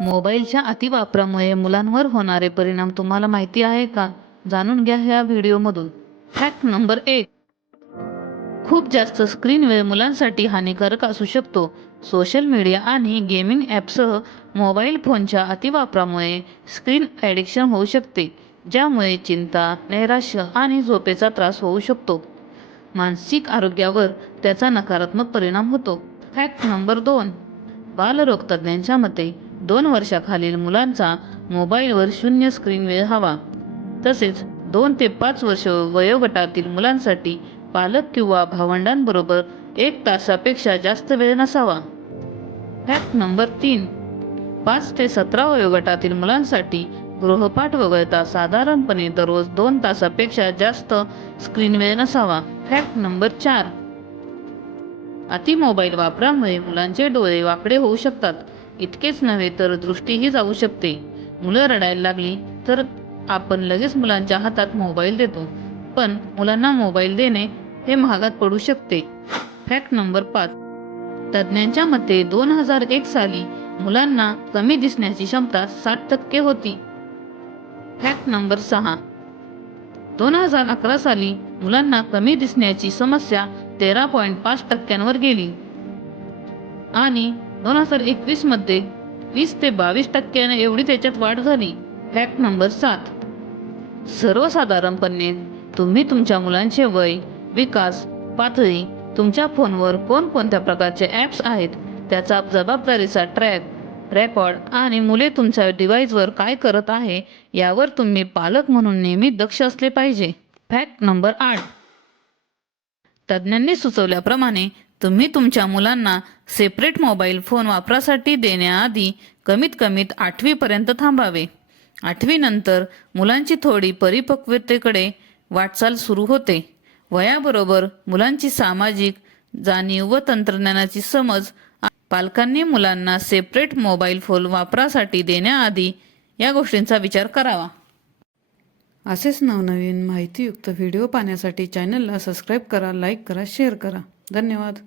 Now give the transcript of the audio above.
मोबाईलच्या अतिवापरामुळे मुलांवर होणारे परिणाम तुम्हाला माहिती आहे का? जाणून घ्या ह्या व्हिडिओमधून. फॅक्ट नंबर एक. खूप जास्त स्क्रीन वेळ मुलांसाठी हानिकारक असू शकतो. सोशल मीडिया आणि गेमिंग ॲपसह मोबाईल फोनच्या अतिवापरामुळे स्क्रीन ॲडिक्शन होऊ शकते ज्यामुळे चिंता नैराश्य आणि झोपेचा त्रास होऊ शकतो. मानसिक आरोग्यावर त्याचा नकारात्मक परिणाम होतो. फॅक्ट नंबर दोन. बालरोगतज्ञांच्या मते दोन वर्षाखालील मुलांचा मोबाईलवर शून्य स्क्रीन वेळ हवा. तसेच दोन ते पाच वर्ष वयोगटातील मुलांसाठी पालक किंवा भावंडांबरोबर एक तासापेक्षा जास्त वेळ नसावा. फॅक्ट नंबर तीन पाच ते सतरा वयोगटातील मुलांसाठी गृहपाठ वगळता साधारणपणे दररोज दोन तासापेक्षा जास्त स्क्रीन वेळ नसावा. फॅक्ट नंबर चार अति मोबाईल वापरामुळे मुलांचे डोळे वाकडे होऊ शकतात. इतकेच नव्हे तर दृष्टीही जाऊ शकते. मुलं रडायला लागली तर आपण लगेच मुलांच्या हातात मोबाईल देतो. पण मुलांना मोबाईल देणे हे महागात पडू शकते. फॅक्ट नंबर पाच. तज्ज्ञांच्या मते दोन हजार एक साली मुलांना कमी दिसण्याची क्षमता साठ टक्के होती. फॅक्ट नंबर सहा. दोन हजार अकरा साली मुलांना कमी दिसण्याची समस्या तेरा पॉईंट पाच टक्क्यांवर गेली. आणि दोन हजार एकवीसमध्ये वीस ते बावीस टक्क्याने एवढी त्याच्यात वाढ झाली. फॅक्ट नंबर सात. सर्वसाधारणपणे तुम्ही तुमच्या मुलांचे वय विकास पातळी तुमच्या फोनवर कोणकोणत्या प्रकारचे ॲप्स आहेत त्याचा जबाबदारीचा ट्रॅक रेकॉर्ड आणि मुले तुमच्या डिव्हाइसवर काय करत आहे यावर तुम्ही पालक म्हणून नेहमी दक्ष असले पाहिजे. फॅक्ट नंबर आठ. तज्ज्ञांनी सुचवल्याप्रमाणे तुम्ही तुमच्या मुलांना सेपरेट मोबाईल फोन वापरासाठी देण्याआधी कमीत कमीत आठवीपर्यंत थांबावे. आठवीनंतर मुलांची थोडी परिपक्वतेकडे वाटचाल सुरू होते. वयाबरोबर मुलांची सामाजिक जाणीव व तंत्रज्ञानाची समज पालकांनी मुलांना सेपरेट मोबाईल फोन वापरासाठी देण्याआधी या गोष्टींचा विचार करावा. असेच नवनवीन माहितीयुक्त व्हिडिओ पाहण्यासाठी चॅनलला सबस्क्राईब करा लाईक करा शेअर करा. धन्यवाद.